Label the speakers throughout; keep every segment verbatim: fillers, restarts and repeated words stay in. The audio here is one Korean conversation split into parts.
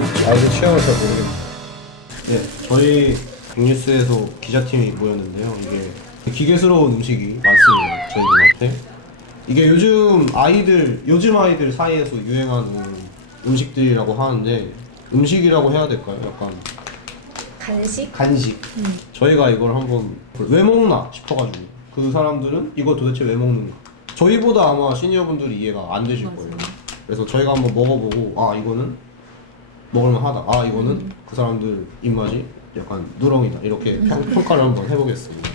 Speaker 1: 아이들 취향을 잘 모르겠네요. 네, 저희 빅뉴스에서 기자팀이 모였는데요. 이게 기계스러운 음식이 많습니다. 저희 눈앞에. 이게 요즘 아이들, 요즘 아이들 사이에서 유행하는 음식들이라고 하는데 음식이라고 해야 될까요? 약간
Speaker 2: 간식?
Speaker 1: 간식.
Speaker 2: 음.
Speaker 1: 저희가 이걸 한번 왜 먹나 싶어가지고 그 사람들은 이거 도대체 왜 먹는가? 저희보다 아마 시니어분들이 이해가 안 되실 거예요. 그래서 저희가 한번 먹어보고 아 이거는 먹을만하다. 아 이거는 음. 그 사람들 입맛이 약간 누렁이다. 이렇게 평, 평가를 한번 해보겠습니다.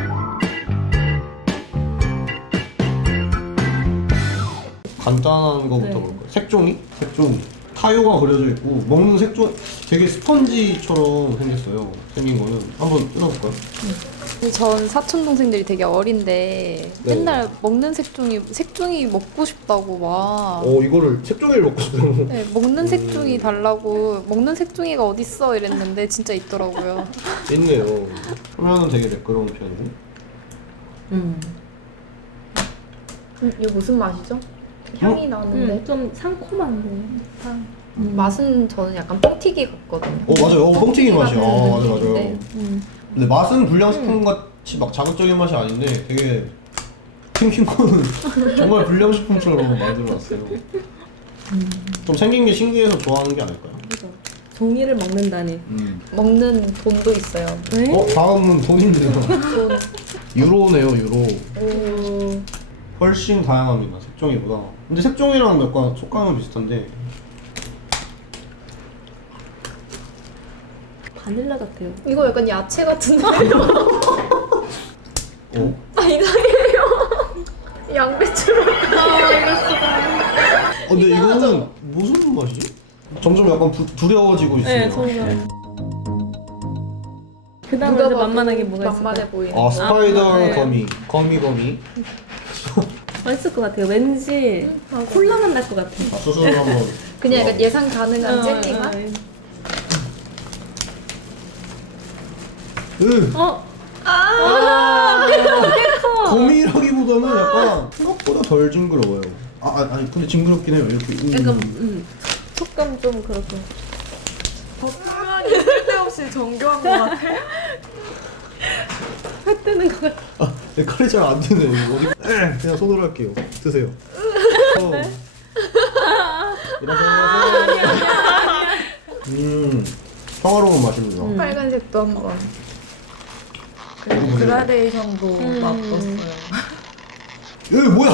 Speaker 1: 간단한 거부터
Speaker 3: 네.
Speaker 1: 볼까요? 색종이? 색종이. 타요가 그려져 있고 먹는 색종 되게 스펀지처럼 생겼어요. 생긴 거는 한번 뜯어볼까요?
Speaker 2: 전 사촌 동생들이 되게 어린데
Speaker 1: 네.
Speaker 2: 맨날 먹는 색종이 색종이 먹고 싶다고 막.
Speaker 1: 어 이거를 색종이를 먹고 싶다고.
Speaker 2: 네, 먹는 색종이 달라고. 먹는 색종이가 어딨어 이랬는데 진짜 있더라고요.
Speaker 1: 있네요. 화면은 되게 매끄러운 편이고.
Speaker 3: 음.
Speaker 4: 음, 이거 무슨 맛이죠? 향이 나는데
Speaker 3: 음, 좀 상콤한데.
Speaker 4: 음.
Speaker 3: 음.
Speaker 4: 맛은 저는 약간 뻥튀기 같거든요.
Speaker 1: 어 맞아요. 어, 뻥튀기 맛이야. 아 맞아 맞아요.
Speaker 4: 네.
Speaker 3: 음.
Speaker 1: 근데 맛은 불량식품 같이 막 자극적인 맛이 아닌데 되게 생긴 거는 정말 불량식품처럼 만들어놨어요.
Speaker 3: 음.
Speaker 1: 좀 생긴 게 신기해서 좋아하는 게 아닐까요?
Speaker 3: 그죠. 종이를 먹는다니.
Speaker 1: 음.
Speaker 4: 먹는 돈도 있어요.
Speaker 3: 네?
Speaker 1: 어 다음은 돈인데요.
Speaker 4: 돈.
Speaker 1: 유로네요 유로.
Speaker 4: 오.
Speaker 1: 훨씬 다양합니다. 색종이보다. 근데 색종이랑 약간 속감은 비슷한데.
Speaker 3: 바닐라 같아요.
Speaker 4: 이거 약간 야채 같은데?
Speaker 1: 어?
Speaker 4: 아 이상해요. 양배추로. 아 이럴 수가.
Speaker 1: 어, 근데 이거는 무슨 맛이지? 점점 약간 부, 두려워지고 있어요.
Speaker 3: 네, 저는. 그 다음에
Speaker 4: 누가
Speaker 3: 이제
Speaker 4: 봐도
Speaker 3: 만만하게 뭐가
Speaker 4: 만만해
Speaker 3: 있을까?
Speaker 4: 보이는
Speaker 1: 아
Speaker 4: 거.
Speaker 1: 스파이더
Speaker 3: 아, 네.
Speaker 1: 거미 거미 거미.
Speaker 3: 맛있을 것 같아요. 왠지
Speaker 4: 맞아.
Speaker 3: 콜라맛 날 것 같아.
Speaker 1: 아, 수수로 한번.
Speaker 4: 그냥 약간 예상 가능한
Speaker 3: 어,
Speaker 4: 젤리 맛?
Speaker 3: 어,
Speaker 1: 으
Speaker 3: 어. 아.
Speaker 1: 거미라기보다는 약간 생각보다 덜 징그러워요. 아, 아 아니 근데 징그럽긴 해요. 이렇게. 음.
Speaker 3: 약간 음. 촉감 좀 그렇고.
Speaker 5: 표현이 쓸데없이 정교한 것 같아.
Speaker 3: 회 뜨는 것 같아.
Speaker 1: 아, 내 칼이 잘 안 드네요. 이거 어디? 에, 그냥 손으로 할게요. 드세요. 어. 일어나세요. 음, 평화로운 맛입니다.
Speaker 3: 음.
Speaker 4: 빨간색도 한번.
Speaker 5: 그리고 그라데이션도
Speaker 3: 음.
Speaker 5: 맛봤어요.
Speaker 1: 여기 뭐야?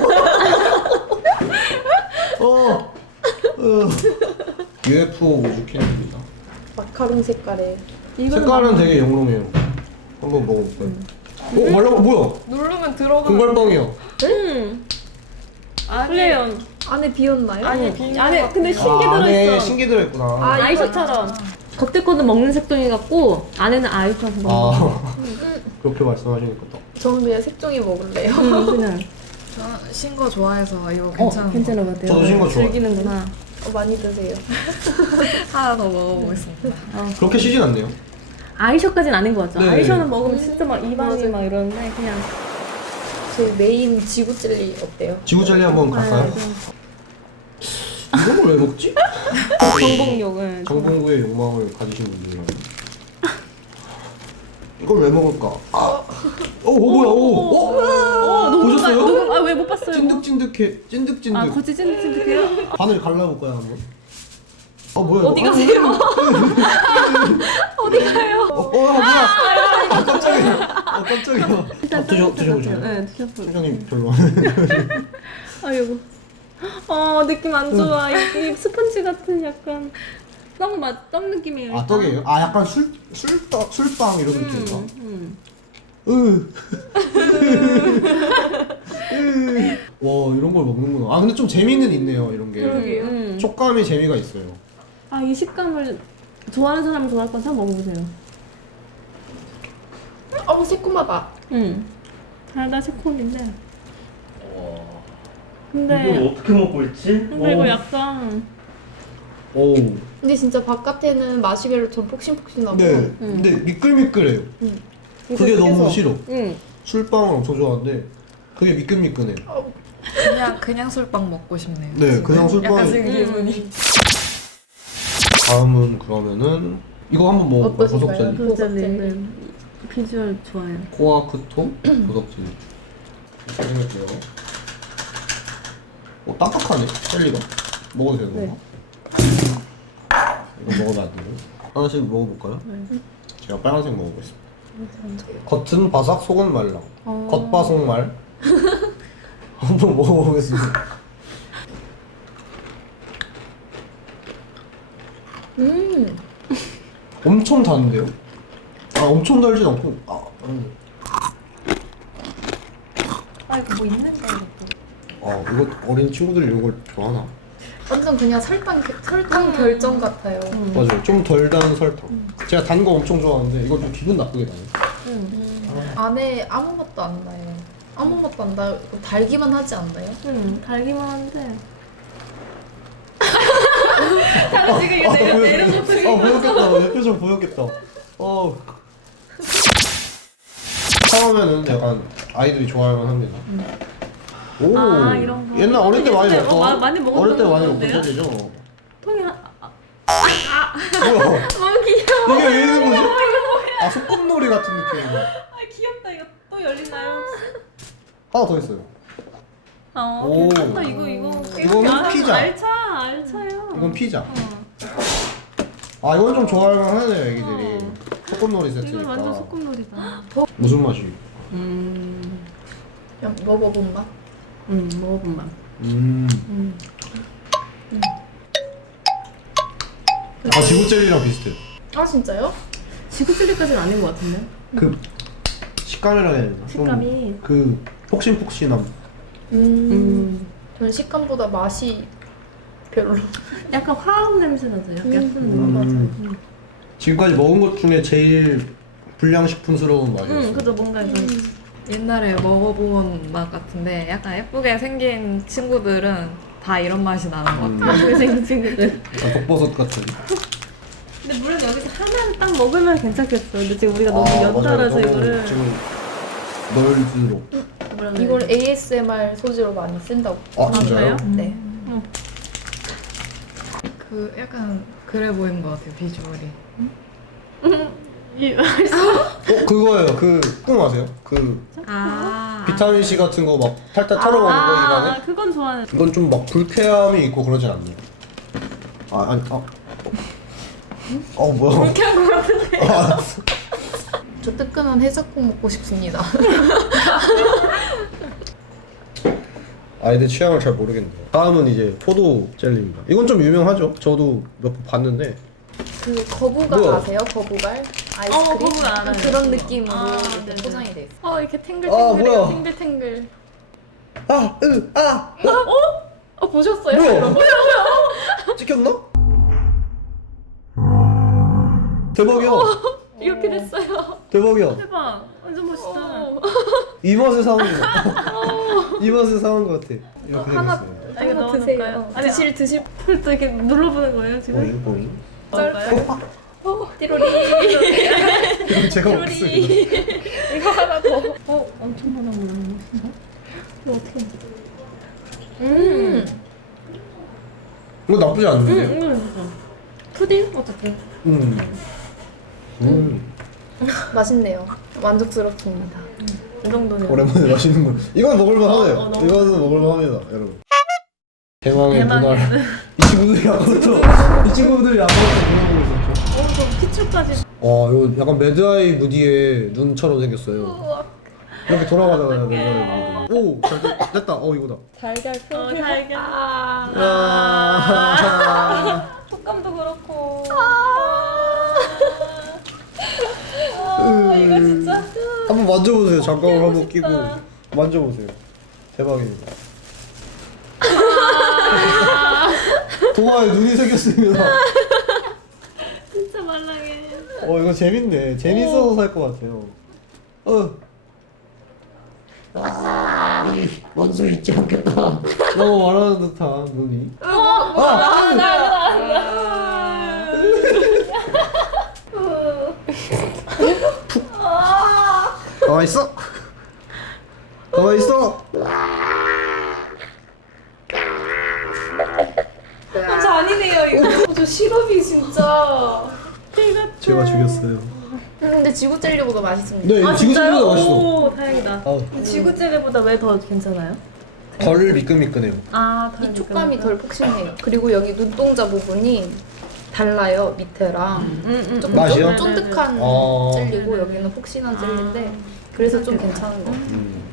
Speaker 1: 어, 어. 유에프오 우주 캔입니다.
Speaker 4: 마카롱 색깔에.
Speaker 3: 이거는
Speaker 1: 색깔은
Speaker 3: 막-
Speaker 1: 되게 영롱해요. 한번 먹어볼까요? 어, 말라고 뭐야?
Speaker 5: 누르면 들어가.
Speaker 1: 공갈빵이야.
Speaker 3: 음. 플레이언.
Speaker 4: 안에 비었나요?
Speaker 5: 아니 비닐
Speaker 3: 안에
Speaker 5: 같은
Speaker 3: 근데
Speaker 5: 거.
Speaker 3: 신기
Speaker 1: 아, 안에
Speaker 3: 들어있어.
Speaker 1: 신기 들어있구나.
Speaker 4: 아, 이거
Speaker 3: 아이셔처럼. 겉에 거는 먹는 색종이 같고 안에는 아이셔서 먹는 거.
Speaker 1: 아, 그렇게 말씀하시니까 또.
Speaker 4: 저는 그냥 색종이 먹을래요.
Speaker 3: 음, 그냥.
Speaker 5: 저는 신거 좋아해서 이거
Speaker 3: 어,
Speaker 5: 괜찮은 거.
Speaker 3: 괜찮은 것 같아요.
Speaker 1: 저도 신거 좋아해요.
Speaker 3: 즐기는구나.
Speaker 4: 어, 많이 드세요.
Speaker 5: 하나 더 먹어보겠습니다.
Speaker 3: 어.
Speaker 1: 그렇게 시진 않네요.
Speaker 3: 아이셔까지는 아닌 것 같죠.
Speaker 1: 네.
Speaker 3: 아이셔는 먹으면 진짜 막 입안이
Speaker 4: 맞아요.
Speaker 3: 막 이러는데 그냥.
Speaker 4: 저희 메인 지구 젤리 어때요?
Speaker 1: 지구 젤리 한번 갈까요? 이런 걸 왜 먹지?
Speaker 3: 정복용은.
Speaker 1: 정봉구의 욕망을 가지신 분들이 이걸 왜 먹을까? 아, 어, 어 뭐야? 오, 어?
Speaker 3: 어, 너무
Speaker 1: 보셨어요?
Speaker 3: 너무, 아, 왜 못 봤어요?
Speaker 1: 찐득찐득해, 찐득찐득.
Speaker 3: 아, 겉이 찐득찐득해요?
Speaker 1: 바늘 갈라볼까요 한번? 어 뭐야?
Speaker 3: 어디
Speaker 1: 이거?
Speaker 3: 가세요?
Speaker 4: 어디 가요?
Speaker 1: 어, 어 뭐야? 아 깜짝이야. 어 깜짝이야. 아, 드셔 드셔보세요.
Speaker 3: 네, 드셔보세요.
Speaker 1: 선생님 별로 안.
Speaker 3: 아이고. 어, 느낌 안 좋아. 이, 이 스펀지 같은 약간 떡 맛, 떡 느낌이에요.
Speaker 1: 아 떡이에요? 아 약간 술 술빵 술빵 이런 느낌인가?
Speaker 3: 음,
Speaker 1: 으. 으. 와 이런 걸 먹는구나. 아 근데 좀 재미는 있네요 이런 게.
Speaker 3: 그러게요. 음.
Speaker 1: 촉감이 재미가 있어요.
Speaker 3: 아, 이 식감을 좋아하는 사람은 좋아할 건 한번 먹어보세요.
Speaker 4: 어, 새콤하다.
Speaker 3: 음. 달달 새콤인데.
Speaker 6: 이걸
Speaker 3: 근데,
Speaker 6: 어떻게 먹고 있지?
Speaker 3: 근데 이거
Speaker 6: 어.
Speaker 3: 약간.
Speaker 1: 오.
Speaker 4: 근데 진짜 바깥에는 마시멜로처럼 폭신폭신하고.
Speaker 1: 네.
Speaker 3: 음.
Speaker 1: 근데 미끌미끌해요.
Speaker 4: 음.
Speaker 1: 그게 너무 싫어.
Speaker 3: 응.
Speaker 1: 술빵을 엄청 좋아하는데 그게 미끌미끌해.
Speaker 5: 그냥 그냥 술빵 먹고 싶네요.
Speaker 1: 네,
Speaker 5: 지금.
Speaker 1: 그냥 술빵이-
Speaker 5: 약간 지금 기분이.
Speaker 1: 아 다음은 그러면은 이거 한번 먹어볼까?
Speaker 4: 어떠신가요?
Speaker 1: 보석 젤리.
Speaker 3: 그 젤리 네. 비주얼 좋아요.
Speaker 1: 코아크토 보석 젤리. 생겼고요. 어 딱딱하네 젤리가. 먹어도 되는 건가? 이거 먹으면 안 돼요? 하나씩 먹어볼까요?
Speaker 3: 네.
Speaker 1: 제가 빨간색 먹어보겠습니다. 겉은 바삭 속은 말랑.
Speaker 3: 어.
Speaker 1: 겉바속말. 한번 먹어보겠습니다.
Speaker 4: 음.
Speaker 1: 엄청 단데요? 아 엄청 달진 않고 아, 음.
Speaker 5: 아 이거 뭐 있는 거야 이것도.
Speaker 1: 아 이거 어린 친구들이 이런 걸 좋아하나?
Speaker 4: 완전 그냥 설탕 겨- 설탕 결정 같아요.
Speaker 3: 음.
Speaker 1: 맞아요 좀 덜 단 설탕. 제가 단 거 엄청 좋아하는데 이거 좀 기분 나쁘게 나요.
Speaker 3: 음.
Speaker 4: 안에 아무 맛도 안 나요. 아무 맛도 안 나요. 달기만 하지 않나요?
Speaker 3: 음. 달기만 한데.
Speaker 4: 자 지금 이거 내려 내려서
Speaker 1: 아 보였겠다. 내 표정 보였겠다. 어. 처음에는 약간 아이들이 좋아할만 합니다. 오.
Speaker 3: 아, 이런 거.
Speaker 1: 옛날 어릴 때 많이
Speaker 3: 옛날에
Speaker 1: 먹던.
Speaker 3: 마- 많이 먹었던
Speaker 1: 어릴 때 많이
Speaker 3: 거
Speaker 1: 먹던
Speaker 3: 같은데요?
Speaker 1: 젤리죠.
Speaker 3: 통이 한. 아,
Speaker 1: 뭐야?
Speaker 4: 너무 귀여워.
Speaker 1: 이게 왜 있는 거지? 아 소꿉놀이 같은 느낌이다.
Speaker 3: 아 귀엽다 이거 또 열리나요?
Speaker 1: 하나 더 있어요.
Speaker 3: 어
Speaker 1: 오.
Speaker 3: 괜찮다 이거 이거.
Speaker 1: 이거는
Speaker 3: 아,
Speaker 1: 피자.
Speaker 3: 알차 알차요.
Speaker 1: 이건 피자.
Speaker 3: 어.
Speaker 1: 아 이건 좀 좋아할만 하네요 애기들이.
Speaker 3: 어.
Speaker 1: 소꿉놀이
Speaker 3: 이건
Speaker 1: 세트니까.
Speaker 3: 완전 소꿉놀이다.
Speaker 1: 무슨 맛이?
Speaker 3: 음.
Speaker 4: 그냥 먹어본 맛.
Speaker 3: 음 먹어본 맛.
Speaker 1: 음.
Speaker 3: 음.
Speaker 1: 아 지구 젤리랑 비슷해.
Speaker 4: 아 진짜요?
Speaker 3: 지구 젤리까지는 아닌 것 같은데.
Speaker 1: 그 식감이라 해야 되나? 좀
Speaker 3: 식감이.
Speaker 1: 그 폭신폭신함.
Speaker 4: 음.
Speaker 3: 음.
Speaker 4: 저는 식감보다 맛이 별로.
Speaker 3: 약간 화학 냄새 나죠. 약간
Speaker 4: 음.
Speaker 3: 약간
Speaker 1: 음.
Speaker 3: 맞아요. 음.
Speaker 1: 지금까지 먹은 것 중에 제일 불량식품스러운 맛이었어요.
Speaker 3: 음, 그죠 뭔가 좀.
Speaker 5: 옛날에 먹어본 맛 같은데 약간 예쁘게 생긴 친구들은 다 이런 맛이 나는 것 같아요.
Speaker 3: 예쁘게 생긴 친구들.
Speaker 1: 약간 독버섯 같은.
Speaker 3: 근데 물론 여기서 하나를 딱 먹으면 괜찮겠어. 근데 지금 우리가 너무
Speaker 1: 아,
Speaker 3: 연달아서
Speaker 1: 맞아요.
Speaker 3: 이거를.
Speaker 1: 너무 지금 널즈로.
Speaker 3: 뭐라 그래야
Speaker 4: 이걸
Speaker 3: 되지?
Speaker 4: 에이에스엠알 소재로 많이 쓴다고.
Speaker 1: 아 진짜요?
Speaker 3: 그래요?
Speaker 4: 네.
Speaker 5: 그 약간 그래 보이는 것 같아요 비주얼이.
Speaker 3: 이-
Speaker 1: 어 그거예요. 그 꿍 아세요? 그
Speaker 5: 아.
Speaker 1: 비타민 C 같은 거 막 탈탈 털어먹는 거
Speaker 3: 아,
Speaker 1: 입안에.
Speaker 3: 그건 좋아하는.
Speaker 1: 이건 좀 막 불쾌함이 있고 그러진 않네요. 아 아니 아. 어 뭐야?
Speaker 4: 불쾌한 것 같은데.
Speaker 1: 아,
Speaker 4: 저 뜨끈한 해장국 먹고 싶습니다.
Speaker 1: 아이들 취향을 잘 모르겠네요. 다음은 이제 포도 젤리입니다. 이건 좀 유명하죠. 저도 몇 번 봤는데.
Speaker 4: 그 거부갈
Speaker 1: 뭐야?
Speaker 4: 아세요? 거부갈? 아이스크림?
Speaker 3: 어, 거부갈 알아요.
Speaker 4: 그런 느낌으로
Speaker 3: 아,
Speaker 4: 이렇게
Speaker 3: 네네.
Speaker 4: 포장이 돼 있어.
Speaker 3: 어 이렇게
Speaker 1: 아,
Speaker 3: 탱글탱글해요.
Speaker 1: 뭐야.
Speaker 3: 탱글탱글.
Speaker 1: 아, 으, 아,
Speaker 4: 어 보셨어요?
Speaker 1: 뭐야? 찍혔나? 대박이야.
Speaker 3: 이렇게 됐어요.
Speaker 1: 대박이야.
Speaker 3: 대박. 완전 멋있다.
Speaker 1: 이 맛에 사온 거. 이 맛에 사온 거 같아. 이렇게
Speaker 4: 하나-
Speaker 1: 생겼어요.
Speaker 3: 아, 이거
Speaker 4: 하나
Speaker 3: 넣어볼까요?
Speaker 4: 드세요.
Speaker 3: 아니,
Speaker 4: 드실 드실.
Speaker 3: 또 이렇게 눌러보는 거예요 지금?
Speaker 1: 보잉 보잉.
Speaker 3: 넣을까요?
Speaker 4: 어 띠로리.
Speaker 1: 이건 제가 먹겠어요.
Speaker 4: 이거 하나 더.
Speaker 3: 어 엄청 많아 보이는 멋있나? 이거 어떻게?
Speaker 4: 음.
Speaker 1: 이거 나쁘지 않은데요?
Speaker 3: 응 이거 진짜. 푸딩 어떻게?
Speaker 1: 음. 음.
Speaker 4: 맛있네요. 만족스럽습니다.
Speaker 3: 이 정도는.
Speaker 1: 오랜만에 맛있는 거. 이건 먹을만 하네요.
Speaker 3: 어, 어, 너무
Speaker 1: 이거는 먹을만 합니다, 여러분. 대망의
Speaker 3: 대망의
Speaker 1: 문화. 이 친구들이 아무것도 이 친구들이 아무것도 몰라보고 있었죠.
Speaker 3: 어저 피추까지.
Speaker 1: 와 이거 약간 매드아이 무디의 눈처럼 생겼어요. 이렇게 돌아가잖아요 매드아이 무디. 오, 잘 됐, 됐다. 어 이거다.
Speaker 4: 달걀
Speaker 3: 어 달걀.
Speaker 1: 아.
Speaker 3: 촉감도 그렇고.
Speaker 1: 아,
Speaker 3: 이거 진짜.
Speaker 1: 한번 만져보세요. 장갑을 한번
Speaker 3: 멋있다.
Speaker 1: 끼고 만져보세요. 대박입니다. 도마에 눈이 생겼습니다.
Speaker 3: 진짜 말랑해.
Speaker 1: 어 이거 재밌네. 재밌어서 살 것 같아요. 어. 아, 눈이 원수 있지 않겠다. 너무 말하는 듯한 눈이. 아, 아, 가만 있어. 가만 있어.
Speaker 3: 저 아니네요 이거.
Speaker 4: 저 시럽이 진짜.
Speaker 1: 제가 죽였어요.
Speaker 4: 음, 근데 지구 젤리보다 맛있습니다.
Speaker 1: 네,
Speaker 3: 아
Speaker 1: 지금
Speaker 3: 진짜요?
Speaker 1: 생각보다 맛있어.
Speaker 3: 오 다행이다.
Speaker 1: 아,
Speaker 3: 지구 젤리보다 왜 더 괜찮아요?
Speaker 1: 덜 미끈미끈해요.
Speaker 3: 아, 덜
Speaker 4: 이 촉감이
Speaker 3: 미끄러워서.
Speaker 4: 덜 폭신해요. 그리고 여기 눈동자 부분이 달라요. 밑에랑
Speaker 3: 음, 음,
Speaker 4: 조금
Speaker 1: 맛이요?
Speaker 4: 쫀- 쫀득한
Speaker 1: 어.
Speaker 4: 젤리고 여기는 폭신한 젤리인데 그래서 좀 괜찮은 거 같아요.
Speaker 1: 음.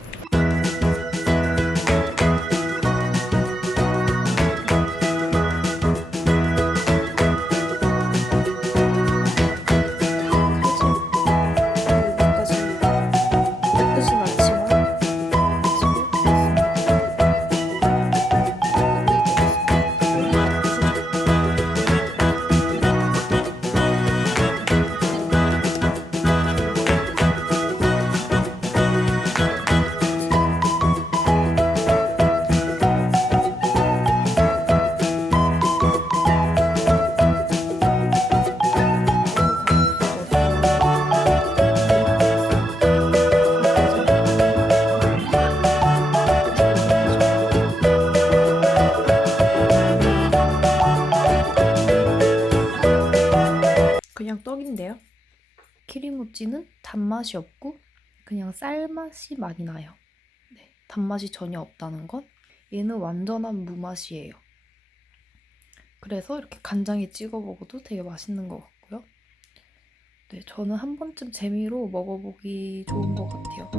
Speaker 2: 그냥 떡인데요. 키리모찌는 단맛이 없고 그냥 쌀맛이 많이 나요. 네, 단맛이 전혀 없다는 건 얘는 완전한 무맛이에요. 그래서 이렇게 간장에 찍어 먹어도 되게 맛있는 것 같고요. 네, 저는 한 번쯤 재미로 먹어보기 좋은 것 같아요.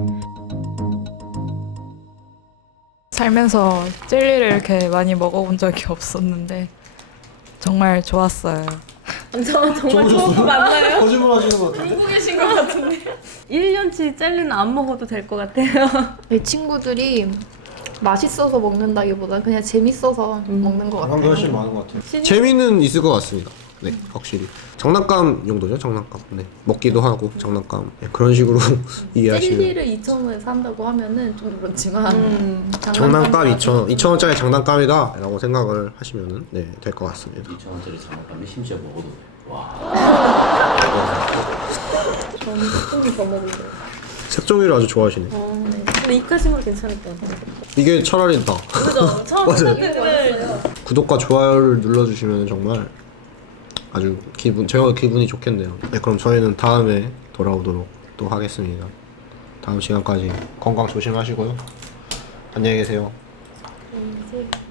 Speaker 5: 살면서 젤리를 이렇게 많이 먹어본 적이 없었는데 정말 좋았어요.
Speaker 3: 저 정말 좋은 거
Speaker 1: 좋으셨어요?
Speaker 3: 맞나요?
Speaker 1: 거짓말 하시는 것 같은데?
Speaker 3: 계신 것 같은데. 일 년치 젤리는 안 먹어도 될 것 같아요.
Speaker 4: 내 친구들이 맛있어서 먹는다기보다 그냥 재밌어서 먹는 것
Speaker 1: 그런 게
Speaker 4: 같아요.
Speaker 1: 훨씬 많은 것 같아요. 재미는 있을 것 같습니다. 네, 확실히. 장난감 용도죠, 장난감. 네, 먹기도 하고 장난감. 네, 그런 식으로 이해하시면.
Speaker 4: 젤리를 이천 원에 산다고 하면은 좀 그렇지만
Speaker 3: 음.
Speaker 1: 장난감 이천 원, 이천 원짜리 장난감이다 라고 생각을 하시면 네, 될 것 같습니다.
Speaker 6: 이천 원짜리 장난감이 심지어 먹어도 돼. 와.
Speaker 4: 저는 조금 더 먹는데.
Speaker 1: 색종이를 아주 좋아하시네.
Speaker 3: 어, 근데 입가심으로 괜찮을 것 같아요.
Speaker 1: 이게 차라리 나.
Speaker 3: 그죠? 처음
Speaker 1: 맞아요.
Speaker 3: 스타트를
Speaker 1: 구독과 좋아요를 눌러주시면 정말 아주 기분 제가 기분이 좋겠네요. 네, 그럼 저희는 다음에 돌아오도록 또 하겠습니다. 다음 시간까지 건강 조심하시고요. 안녕히 계세요.
Speaker 4: 음,